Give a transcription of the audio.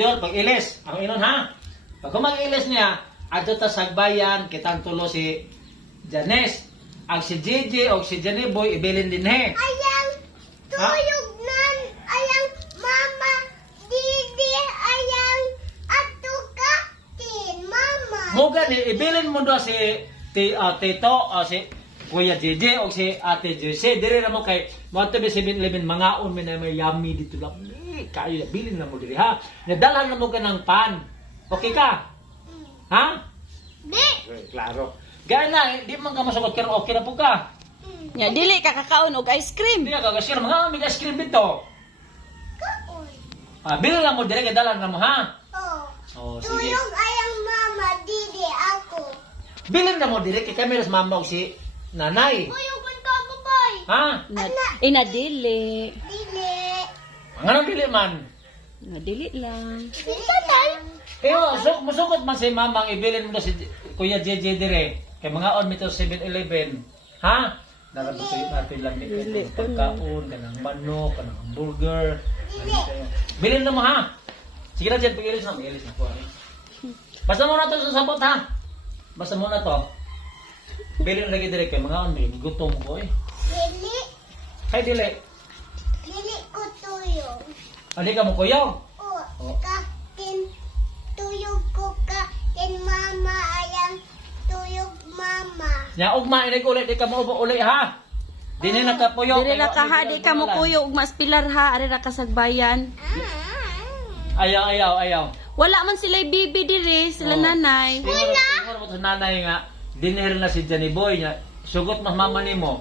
Jor, pag ilis, ang inon ha. Pag kumag-ilis niya, ato ta sagbayan, kitang tulo si Janes. Ang si JJ o si Jani Boy, ibilin din he. Ayang tuyog nan, ayang mama, didi, ayang atukatin, mama. Muga ni, ibilin mo doon si Tito, o si Kuya JJ o si Ate JC. Diri na mo kay, mga tabi 7-11, mga un, may yummy dito lang. Kayo, bilin na mo diri ha. Nadalhan na mo ka ng pan. Okay ka? Ha? Di. Klaro. Gaya na, di man ka masukot ka, okay na po ka. Nya dili ka kakaon og ice cream. Hindi ka kagasir, mga may ice cream dito. Kaon. Bilin lang mo diri, kay dalan na mo ha. Oh. Oh, sige. Tuyog ayang mama, didi, ako. Bilin na mo diri, kay kami ras mama o si nanay. Tuyog man ka ako, boy. Ha? Na dili. Dili. Ang anong dili man? Na dili lang. Dili lang. Pero, musukot man si mama, ang ibilin mo na si Kuya JJ dire. Kay mga on mito 7-11. Ha? Narabutoy natin lang dito. Pagkaon, kanang manok, kanang hamburger. Bilin na mo ha? Sige na dyan, pag-ilis na. Pag-ilis na po. Basta muna to sa sabot ha? Basta muna to. Bilin lagi dire kay mga on, may gutom ko eh. Dili. Hay dili. Dili ko tuyog. Ali ka mo kuyaw. Oh, Oh. kakin tuyog ko kakin mama ayang tuyog mama. Nya ugma inig ulit di ka mo uli ha. Dili na ka puyo. Dili la ka ha di ka mo kuyo og mas pilar ha ari ra ka sagbayan. Ayaw. Wala man sila bibi diri, sila Oh. nanay. Tingnan mo sa nanay nga. Dinner na si Johnny Boy niya. Sugot mas mama nimo.